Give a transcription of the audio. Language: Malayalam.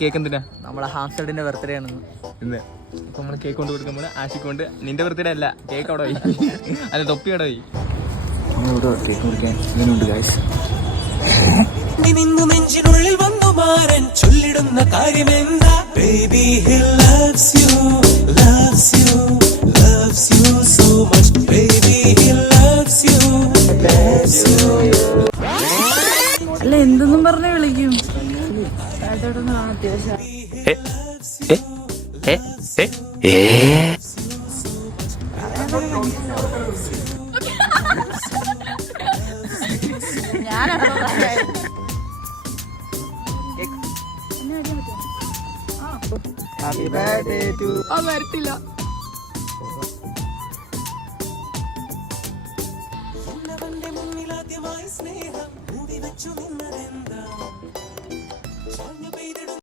കേക്ക് എന്തിനാ? നമ്മളെ ഹാംസ്റ്റഡിന്റെ ബർത്ത്ഡേ ആണ് ഇന്ന്. അപ്പൊ നമ്മള് കേക്ക് കൊണ്ട് കൊടുക്കുമ്പോൾ ആശിക്കൊണ്ട് നിന്റെ ബർത്ത്ഡേ അല്ല, കേക്ക് അവിടെ പോയി. അല്ല, തൊപ്പി അവിടെ പോയി. കേക്ക് മുറിക്കാൻ ഇങ്ങനെയുണ്ട് ഗൈസ്. നെഞ്ചിനുള്ളിൽ വന്നു മാറൻ ചൊല്ലിടുന്ന കാര്യമെന്താ? Baby, he loves you, loves you, loves you so much. Baby, he loves you, loves you. അല്ല എന്തെന്നും പറഞ്ഞ് വിളിക്കും. അത്യാവശ്യം ഹാപ്പി ബർത്ത്ഡേ ടു വരത്തില്ല. സ്നേഹം